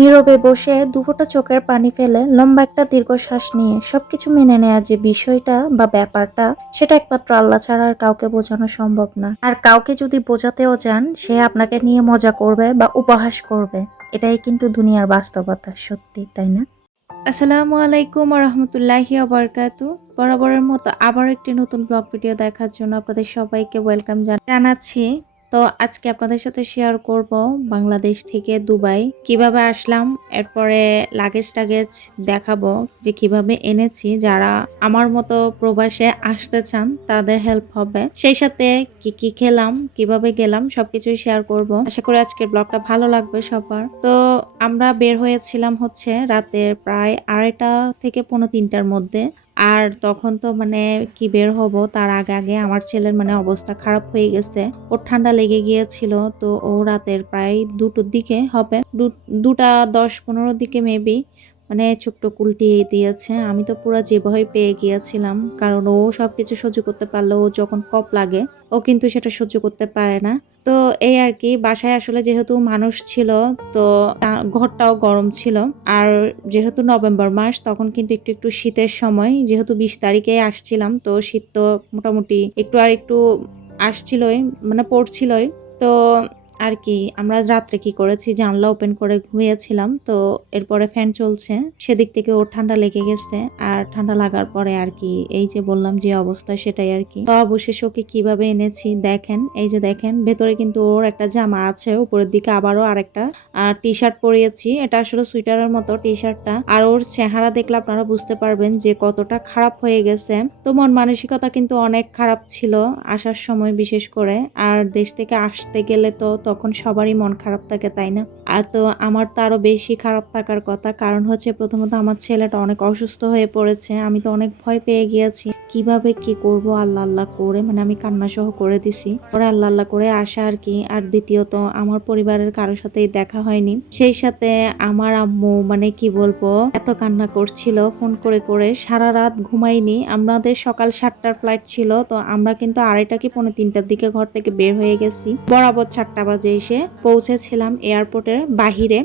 নীরবে বসে দুফোটা চোখের পানি ফেলে লম্বা একটা দীর্ঘশ্বাস নিয়ে সবকিছু মেনে নেওয়া যে বিষয়টা বা ব্যাপারটা, সেটা একমাত্র আল্লাহ ছাড়া আর কাউকে বোঝানো সম্ভব না। আর কাউকে যদি বোঝাতেও যান সে আপনাকে নিয়ে মজা করবে বা উপহাস করবে। এটাই কিন্তু দুনিয়ার বাস্তবতা, সত্যি, তাই না? আসসালামু আলাইকুম রহমতুল্লাহি আবরকাতু বরাবরের মতো আবার একটি নতুন ব্লগ ভিডিও দেখার জন্য আপনাদের সবাইকে ওয়েলকাম জানাচ্ছি তো আজকে আপনাদের সাথে শেয়ার করব বাংলাদেশ থেকে দুবাই। কীভাবে আসলাম, এরপরে লাগেজ টাগেজ দেখাবো যে কীভাবে এনেছি। যারা আমার মতো প্রবাসে আসতে চান, তাদের হেল্প হবে। সেই সাথে কি কি খেলাম, কীভাবে গেলাম, সবকিছুই শেয়ার করব। আশা করি আজকের ব্লগটা ভালো লাগবে সবার। তো আমরা বের হয়েছিলাম হচ্ছে রাতের প্রায় আড়াইটা থেকে পনেরো তিনটার মধ্যে। আর তখন তো মানে কি বের হব, তার আগে আগে আমার ছেলের মানে অবস্থা খারাপ হয়ে গেছে। ওর ঠান্ডা লেগে গিয়েছিল, তো ও রাতের প্রায় দুটোর দিকে হবে দুটা দশ পনেরোর দিকে মেবি মানে ছোট্ট উল্টিয়ে দিয়েছে। আমি তো পুরো যে ভয় পেয়ে গিয়েছিলাম, কারণ ও সব কিছু সহ্য করতে পারল ও যখন কপ লাগে, ও কিন্তু সেটা সহ্য করতে পারে না। তো এই আর কি, বাসায় আসলে যেহেতু মানুষ ছিল, তো ঘরটাও গরম ছিল। আর যেহেতু নভেম্বর মাস, তখন কিন্তু একটু একটু শীতের সময়, যেহেতু বিশ তারিখে আসছিলাম, তো শীত তো মোটামুটি একটু আর একটু আসছিলই মানে পড়ছিলই। তো আর কি, আমরা রাত্রে কি করেছি, জানলা ওপেন করে ঘুমিয়েছিলাম, তো এরপরে ফ্যান চলছে, সেদিক থেকে ওর ঠান্ডা লেগে গেছে, আর ঠান্ডা লাগার পরে আর কি, এই যে বললাম যে অবস্থা সেটাই আর কি। তো অবশেষ ওকে কীভাবে এনেছি, দেখেন, এই যে দেখেন, ভেতরে কিন্তু ওর একটা জামা আছে, উপরের দিকে আবারও আরেকটা টি শার্ট পরিয়েছি, এটা আসলে সুইটারের মতো টি শার্টটা আর ওর চেহারা দেখলে আপনারা বুঝতে পারবেন যে কতটা খারাপ হয়ে গেছে। তো মন মানসিকতা কিন্তু অনেক খারাপ ছিল আসার সময় বিশেষ করে, আর দেশ থেকে আসতে গেলে তো তখন সবারই মন খারাপ থাকে, তাই না? আর তো আমার তো আরও বেশি খারাপ থাকার কথা, কারণ হচ্ছে প্রথমত আমার ছেলেটা অনেক অসুস্থ হয়ে পড়েছে, আমি তো অনেক ভয় পেয়ে গিয়েছি। কীভাবে কি করব আল্লাহ আল্লাহ করে মানে আমি কান্না সহ করে দিছি। পরে আল্লাহ আল্লাহ করে আসা আর কি, আর দ্বিতীয়ত আমার পরিবারের কারোর সাথেই দেখা হয়নি। সেই সাথে আমার আম্মু মানে কি বলব, এত কান্না করছিল, ফোন করে করে, সারা রাত ঘুমাইনি আমাদের সকাল সাতটার ফ্লাইট ছিল, তো আমরা কিন্তু আড়াইটা কি পৌনে তিনটার দিকে ঘর থেকে বের হয়ে গেছি। বরাবর চারটা এসে পৌঁছেছিলাম এয়ারপোর্টের বাহিরে।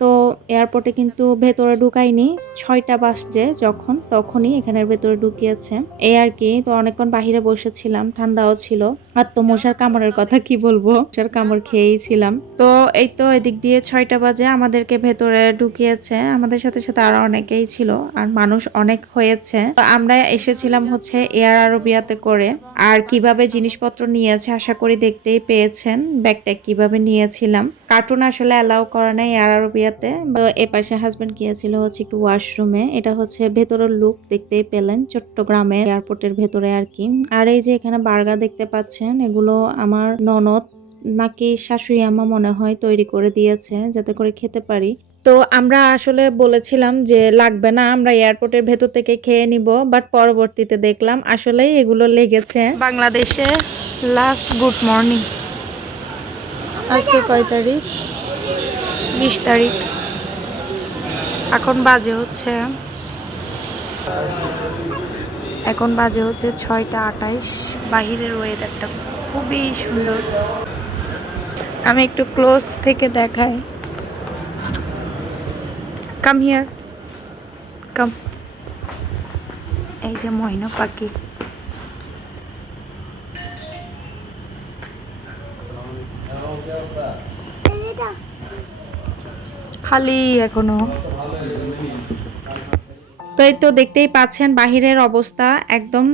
তো এয়ারপোর্টে কিন্তু ভেতরে ঢুকাইনি ছয়টা বাজছে যখন, তখনই এখানের ভেতরে ঢুকিয়েছে। এই আর কি, তো অনেকক্ষণ বাহিরে বসেছিলাম, ঠান্ডাও ছিল। আর তো মশার কামড়ের কথা কি বলব? মশার কামড় খেয়েই ছিলাম। তো এই তো এদিক দিয়ে ছয়টা বাজে, আমাদেরকে ভেতরে ঢুকিয়েছে। আমাদের সাথে সাথে আরও অনেকেই ছিল, আর মানুষ অনেক হয়েছে। তো আমরা এসেছিলাম হচ্ছে এয়ার আরবিয়াতে করে। আর কীভাবে জিনিসপত্র নিয়েছে আশা করি দেখতেই পেয়েছেন, ব্যাগটা কীভাবে নিয়েছিলাম। কার্টুন আসলে অ্যালাউ করা নাই, এয়ার আরবিয়াতে তো এ পাশে হাজবেন্ড গিয়েছিল হচ্ছে একটু ওয়াশরুমে এটা হচ্ছে ভেতরের লুক দেখতেই পেলেন, চট্টগ্রামের এয়ারপোর্টের ভেতরে আর কি। আর এই যে এখানে বার্গার দেখতে পাচ্ছেন, এগুলো আমার ননদ নাকি শাশুড়ি আমা মনে হয় তৈরি করে দিয়েছে, যাতে করে খেতে পারি। তো আমরা আসলে বলেছিলাম যে লাগবে না, আমরা এয়ারপোর্টের ভেতর থেকে খেয়ে নিব বাট পরবর্তীতে দেখলাম আসলে এগুলো লেগেছে। বাংলাদেশে লাস্ট গুড মর্নিং আজকে কয় তারিখ? বিশ তারিখ। এখন বাজে হচ্ছে, এখন বাজে হচ্ছে ছয়টা আটাইশ। বাহিরের ওয়েদারটা খুবই সুন্দর। আমি একটু ক্লোজ থেকে দেখাই। কাম হিয়ার কাম এই যে ময়না পাখি। খালি এখনও। তো এই তো দেখতেই পাচ্ছেন বাহিরের অবস্থা, একদম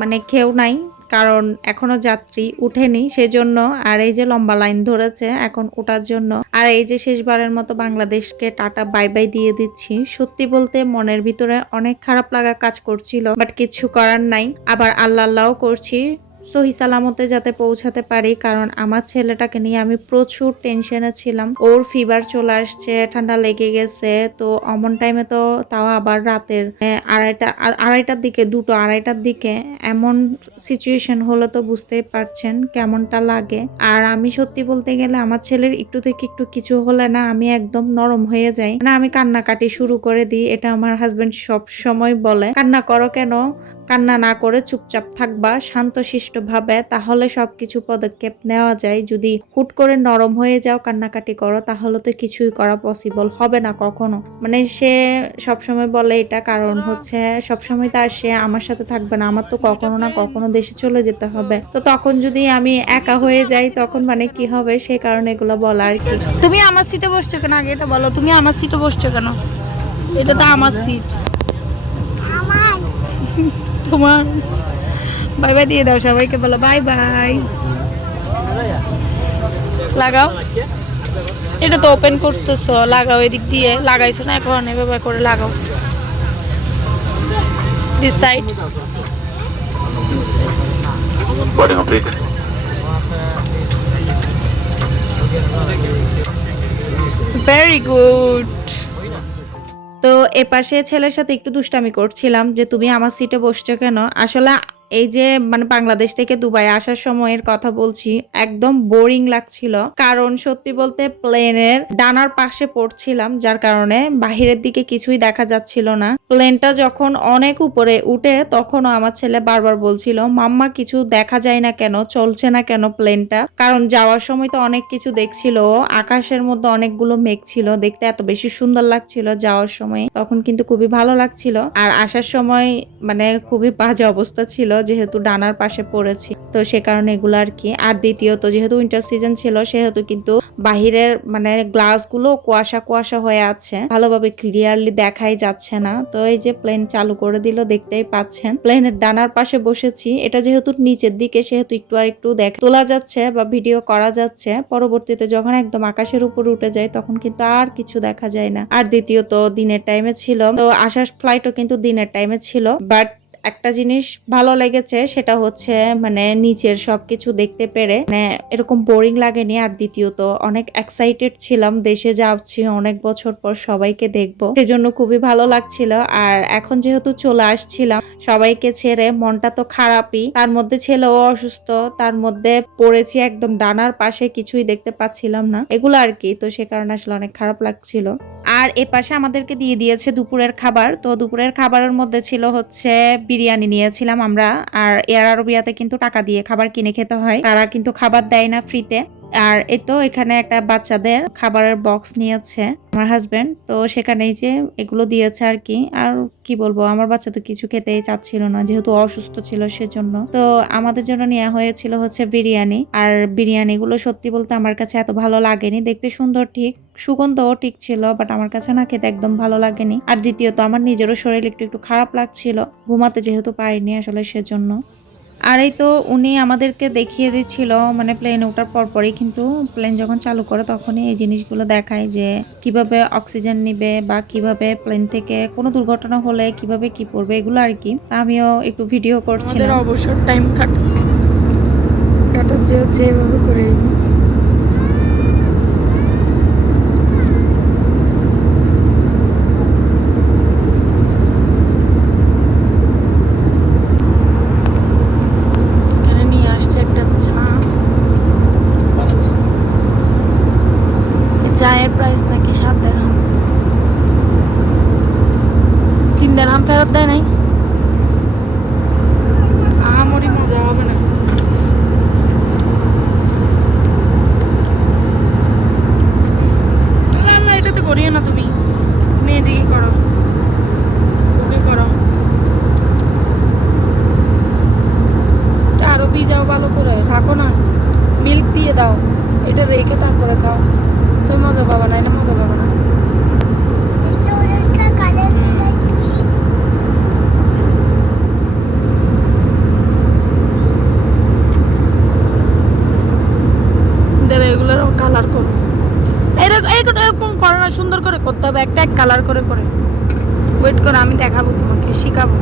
মানে কেউ নাই, কারণ এখনও যাত্রী উঠেনি, সেজন্য আর এই যে লম্বা লাইন ধরেছে এখন ওঠার জন্য। আর এই যে শেষবারের মতো বাংলাদেশকে টাটা, বাই বাই দিয়ে দিচ্ছি। সত্যি বলতে মনের ভিতরে অনেক খারাপ লাগা কাজ করছিল, বাট কিছু করার নাই। আবার আল্লাহ আল্লাহও করছি। সহি সালামতে যাতে পৌঁছাতে পারি, কারণ আমার ছেলেটাকে নিয়ে আমি প্রচুর টেনশনে ছিলাম। ওর ফিভার চলে আসছে, ঠান্ডা লেগে গেছে, তো অমন টাইমে তো তাও আবার রাতের আড়াইটা আড়াইটার দিকে, দুটো আড়াইটার দিকে এমন সিচুয়েশন হলো তো বুঝতেই পারছেন কেমনটা লাগে। আর আমি সত্যি বলতে গেলে আমার ছেলের একটু থেকে একটু কিছু হলে না আমি একদম নরম হয়ে যাই। না আমি কান্নাকাটি শুরু করে দিই, এটা আমার হাজবেন্ড সব সময় বলে। কান্না করো কেন? কান্না না করে চুপচাপ থাকবা শান্তশিষ্ট ভাবে তাহলে সবকিছু পদক্ষেপ নেওয়া যায়। যদি হুট করে নরম হয়ে যাও কান্নাকাটি করো তাহলে তো কিছুই করা পসিবল হবে না কখনো। মানে সে সবসময় বলে এটা কারণ হচ্ছে সবসময় তার সে আমার সাথে থাকবে না আমার তো কখনো না কখনো দেশে চলে যেতে হবে। তো তখন যদি আমি একা হয়ে যাই তখন মানে কি হবে? সে কারণে এগুলো বলা আর কি। তুমি আমার সিটে বসছো কেন? আগে এটা বলো তুমি আমার সিটে বসছো কেন? এটা তো আমার সিট। তোমার। বাই বাই দিয়ে দাও সবাইকে বলো বাই বাই। লাগাও। এটা তো ওপেন করতেছো লাগাও এদিক দিয়ে। লাগাইছো না এখন এভাবে করে লাগাও। This side abrir. তো এপাশে ছেলের সাথে একটু দুষ্টামি করছিলাম যে তুমি আমার সিটে বসছো কেন? আসলে এই যে মানে বাংলাদেশ থেকে দুবাই আসার সময়ের কথা বলছি, একদম বোরিং লাগছিল। কারণ সত্যি বলতে প্লেনের ডানার পাশে পড়ছিলাম, যার কারণে বাহিরের দিকে কিছুই দেখা যাচ্ছিল না। প্লেনটা যখন অনেক উপরে উঠে, তখনও আমার ছেলে বারবার বলছিল, মাম্মা, কিছু দেখা যায় না কেন? চলছে না কেন প্লেনটা? কারণ যাওয়ার সময় তো অনেক কিছু দেখছিল আকাশের মধ্যে অনেকগুলো মেঘ ছিল, দেখতে এত বেশি সুন্দর লাগছিল যাওয়ার সময়। তখন কিন্তু খুবই ভালো লাগছিল। আর আসার সময় মানে খুবই বাজে অবস্থা ছিল। যেহেতু ডানার পাশে পড়েছি, তো সে কারণে এগুলো আর কি। আর দ্বিতীয়ত, যেহেতু উইন্টার সিজন ছিল, সেহেতু কিন্তু বাহিরের মানে গ্লাসগুলো কুয়াশা কুয়াশা হয়ে আছে। ভালোভাবে ক্লিয়ারলি দেখাই যাচ্ছে না। তো এই যে প্লেন চালু করে দিল, দেখতেই পাচ্ছেন। প্লেনের ডানার পাশে বসেছি। এটা যেহেতু নিচের দিকে, সেহেতু একটু আর একটু দেখ তোলা যাচ্ছে বা ভিডিও করা যাচ্ছে। পরবর্তীতে যখন একদম আকাশের উপর উঠে যায়, তখন কিন্তু আর কিছু দেখা যায় না। আর দ্বিতীয়ত, দিনের টাইমে ছিল। তো আসার ফ্লাইটও কিন্তু দিনের টাইমে ছিল। বাট একটা জিনিস ভালো লেগেছে সেটা হচ্ছে মানে নিচের সবকিছু দেখতে পেরে মানে এরকম বোরিং লাগেনি। আর দ্বিতীয়ত, অনেক এক্সাইটেড ছিলাম। দেশে যাচ্ছি, অনেক বছর পর সবাইকে দেখব। সেজন্য খুবই ভালো লাগছিল। আর এখন যেহেতু চলে আসছিলাম, সবাইকে ছেড়ে মনটা তো খারাপই। তার মধ্যে ছেলেও অসুস্থ, তার মধ্যে পড়েছি একদম ডানার পাশে, কিছুই দেখতে পাচ্ছিলাম না। এগুলো আর কি, তো সে কারণে আসলে অনেক খারাপ লাগছিল। আর এ পাশে আমাদেরকে দিয়ে দিয়েছে দুপুরের খাবার। তো দুপুরের খাবারের মধ্যে ছিল হচ্ছে বিরিয়ানি নিয়েছিলাম আমরা। আর এয়ার আরবিয়াতে কিন্তু টাকা দিয়ে খাবার কিনে খেতে হয়। তারা কিন্তু খাবার দেয় না ফ্রিতে আর এই তো এখানে একটা বাচ্চাদের খাবারের বক্স নিয়েছে আমার হাজবেন্ড তো সেখানেই যে এগুলো দিয়েছে আর কি। আর কি বলব, আমার বাচ্চা তো কিছু খেতেই চাচ্ছিল না, যেহেতু অসুস্থ ছিল সেজন্য। তো আমাদের জন্য নেওয়া হয়েছিল হচ্ছে বিরিয়ানি, আর বিরিয়ানিগুলো সত্যি বলতে আমার কাছে এত ভালো লাগেনি। দেখতে সুন্দর ঠিক, সুগন্ধও ঠিক ছিল বাট আমার কাছে না খেতে একদম ভালো লাগেনি। আর দ্বিতীয়ত, আমার নিজেরও শরীর একটু একটু খারাপ লাগছিল, ঘুমাতে যেহেতু পারিনি আসলে সেজন্য। আর এই তো উনি আমাদেরকে দেখিয়ে দিচ্ছিল মানে প্লেন ওঠার পরপরই কিন্তু প্লেন যখন চালু করে তখনই এই জিনিসগুলো দেখায় যে কীভাবে অক্সিজেন নিবে বা কীভাবে প্লেন থেকে কোনো দুর্ঘটনা হলে কীভাবে কি পড়বে, এগুলো আর কি। আমিও একটু ভিডিও করছি করছিলাম অবসর টাইম কাট যে হচ্ছে এভাবে করে এই যে এখানে নিয়ে আসছে একটা চা এই চায়ের প্রাইস নাকি সাত দেড়হাম তিন দেড়হাম ফেরত দেয় নাই আহামরি মজা হবে না না না এটাতে করিও না তুমি। তুমি এদিকে করো। ওকে করো। আরও ভিজাও ভালো করে। রাখো না। মিল্ক দিয়ে দাও। এটা রেখে তারপরে খাও। তুমি মজা পাবা না এটা মজা পাবা না। এগুলোর কালার করো এরকম এরকম করো না, সুন্দর করে করতে হবে, একটা এক কালার করে করে। ওয়েট করো, আমি দেখাবো তোমাকে, শিখাবো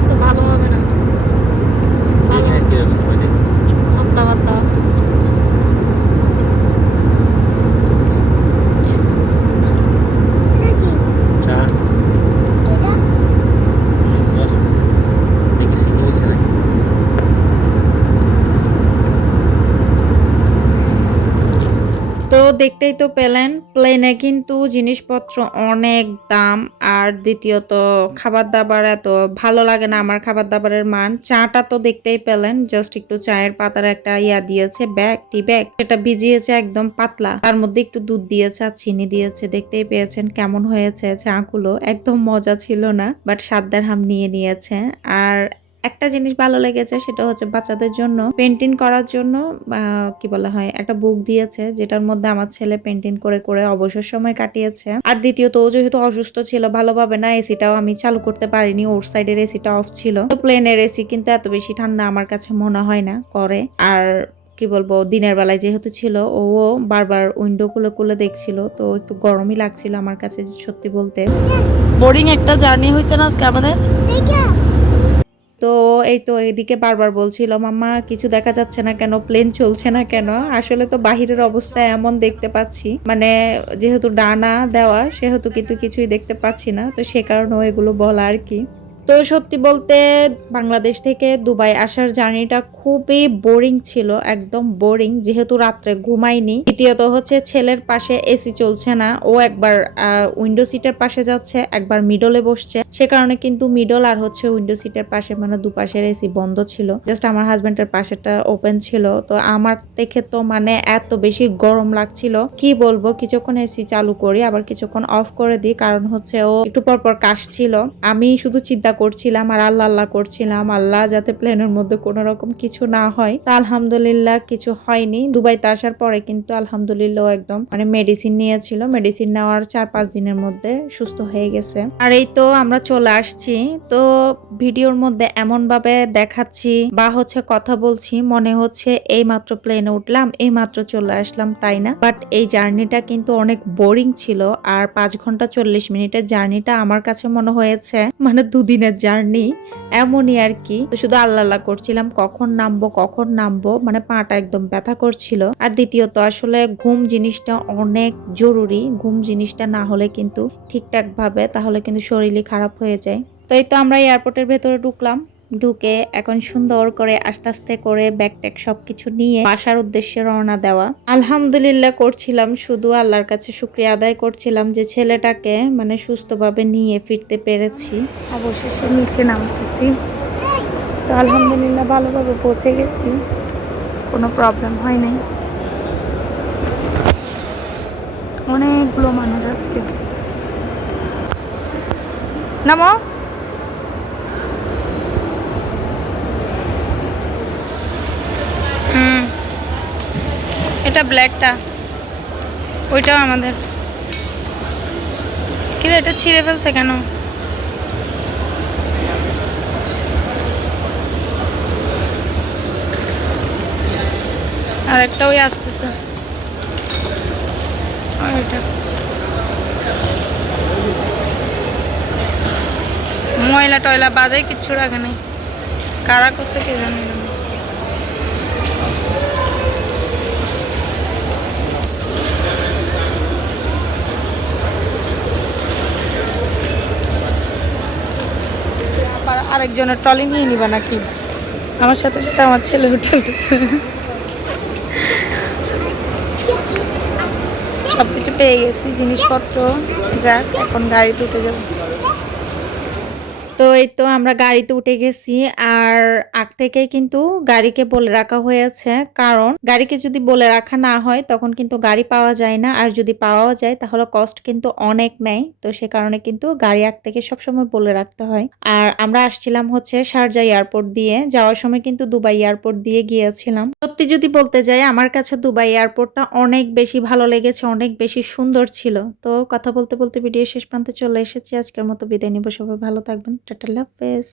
এত ভালো হবে না ভালো পাতলা পাতলা চা সুন্দর দেখি সিনি হয়েছে নাকি তো দেখতেই তো পেলেন প্লেনে কিন্তু জিনিসপত্র অনেক দাম। আর দ্বিতীয়ত খাবার দাবার এত ভালো লাগে না আমার খাবার দাবারের মান। চাটা তো দেখতেই পেলেন জাস্ট একটু চায়ের পাতার একটা ইয়া দিয়েছে ব্যাগ টি ব্যাগ সেটা ভিজিয়েছে একদম পাতলা। তার মধ্যে একটু দুধ দিয়েছে আর চিনি দিয়েছে, দেখতেই পেয়েছেন কেমন হয়েছে। চাগুলো একদম মজা ছিল না বাট সাদ্দার হাম নিয়ে নিয়েছে। আর একটা জিনিস ভালো লেগেছে সেটা হচ্ছে বাচ্চাদের জন্য পেন্টিং করার জন্য আহ, কি বলা হয় একটা বুক দিয়েছে যেটার মধ্যে আমার ছেলে পেন্টিং করে করে অবসর সময় কাটিয়েছে। আর দ্বিতীয়ত ও যেহেতু অসুস্থ ছিল ভালোভাবে না এসিটাও আমি চালু করতে পারিনি ওর সাইডের এসিটা অফ ছিল। তো প্লেনের এসি কিন্তু এত বেশি ঠান্ডা আমার কাছে মনে হয় না করে। আর কি বলব দিনের বেলায় যেহেতু ছিল ও বারবার উইন্ডো খুলে খুলে দেখছিল তো একটু গরমই লাগছিল আমার কাছে সত্যি বলতে। বোরিং একটা জার্নি হয়েছে না আজকে আমাদের? তো এই তো এদিকে বারবার বলছিল, মাম্মা, কিছু দেখা যাচ্ছে না কেন? প্লেন চলছে না কেন? আসলে তো বাহিরের অবস্থা এমন দেখতে পাচ্ছি। মানে যেহেতু ডানা দেওয়া, সেহেতু কিন্তু কিছুই দেখতে পাচ্ছি না। তো সে কারণেও এগুলো বলা আর কি। তো সত্যি বলতে বাংলাদেশ থেকে দুবাই আসার জার্নিটা খুবই বোরিং ছিল, একদম বোরিং। যেহেতু রাত্রে ঘুমাইনি দ্বিতীয়ত হচ্ছে ছেলের পাশে এসি চলছে না, ও একবার উইন্ডো সিটের পাশে যাচ্ছে, একবার মিডলে বসছে। সে কারণে কিন্তু মিডল আর হচ্ছে উইন্ডো সিটের পাশে মানে দুপাশের এসি বন্ধ ছিল। জাস্ট আমার হাজবেন্ডের পাশেটা ওপেন ছিল। তো আমার দেখে তো মানে এত বেশি গরম লাগছিল। কি বলব, কিছুক্ষণ এসি চালু করি, আবার কিছুক্ষণ অফ করে দিই। কারণ হচ্ছে ও একটু পর পর কাশছিল। আমি শুধু চিন্তা করছিলাম আর আল্লাহ আল্লাহ করছিলাম। আল্লাহ যাতে প্লেনের মধ্যে কোনো রকম কিছু না হয়। তা আলহামদুলিল্লাহ কিছু হয়নি। দুবাইতে আসার পরে কিন্তু আলহামদুলিল্লাহ একদম মানে মেডিসিন নিয়েছিল। মেডিসিন নেওয়ার চার পাঁচ দিনের মধ্যে সুস্থ হয়ে গেছে। আর এই তো আমরা চলে আসছি। তো ভিডিওর মধ্যে এমন ভাবে দেখাচ্ছি বা হচ্ছে কথা বলছি, মনে হচ্ছে এই মাত্র প্লেনে উঠলাম, এই মাত্র চলে আসলাম, তাই না? বাট এই জার্নিটা কিন্তু অনেক বোরিং ছিল। আর পাঁচ ঘণ্টা চল্লিশ মিনিটের জার্নিটা আমার কাছে মনে হয়েছে মানে দুদিনের জার্নি এমনই আর কি। শুধু আল্লাহ আল্লাহ করছিলাম, কখন নামবো কখন নামবো মানে পাটা একদম ব্যথা করছিল। আর দ্বিতীয়ত আসলে ঘুম জিনিসটা অনেক জরুরি, ঘুম জিনিসটা না হলে কিন্তু ঠিকঠাক ভাবে তাহলে কিন্তু শরীরই খারাপ হয়ে যায়। তো এই তো আমরা এয়ারপোর্টের ভেতরে ঢুকলাম। ঢুকে এখন সুন্দর করে আস্তে আস্তে করে ব্যাগ ট্যাগ সবকিছু নিয়ে বাসার উদ্দেশ্যে রওনা দেওয়া। আলহামদুলিল্লাহ করছিলাম, শুধু আল্লাহর কাছে শুক্রিয়া আদায় করছিলাম যে ছেলেটাকে মানে সুস্থভাবে নিয়ে ফিরতে পেরেছি। অবশেষে নিচে নামতেছি। তো আলহামদুলিল্লাহ ভালোভাবে পৌঁছে গেছি। কোনো প্রবলেম হয় নাই। অনেকগুলো মানুষ আজকে। নামো। হুম। এটা ব্ল্যাকটা ওইটাও আমাদের। কিরে, এটা ছিঁড়ে ফেলছে কেন? আর একটা ওই আসতেছে। ওইটা ময়লা টয়লা বাজে কিচ্ছু রাখে নাই। কারা করছে কে জানি না আরেকজনের টলি নিয়ে নিবা নাকি? আমার সাথে সাথে আমার ছেলে উঠে উঠেছে সবকিছু পেয়ে গেছি, জিনিসপত্র, যাক, এখন গাড়িতে উঠে যাব। তো এই তো আমরা গাড়িতে উঠে গেছি, আর আগ থেকেই কিন্তু গাড়িকে বলে রাখা হয়েছে। কারণ গাড়িকে যদি বলে রাখা না হয়, তখন কিন্তু গাড়ি পাওয়া যায় না। আর যদি পাওয়াও যায়, তাহলে কস্ট কিন্তু অনেক নেয়। তো সে কারণে কিন্তু গাড়ি আগ থেকে সবসময় বলে রাখতে হয়। আর আমরা আসছিলাম হচ্ছে শারজা এয়ারপোর্ট দিয়ে। যাওয়ার সময় কিন্তু দুবাই এয়ারপোর্ট দিয়ে গিয়েছিলাম। সত্যি যদি বলতে যাই, আমার কাছে দুবাই এয়ারপোর্টটা অনেক বেশি ভালো লেগেছে, অনেক বেশি সুন্দর ছিল। তো কথা বলতে বলতে ভিডিও শেষ প্রান্তে চলে এসেছি। আজকের মতো বিদায় নিব। সবাই ভালো থাকবেন। টাটা, লাভ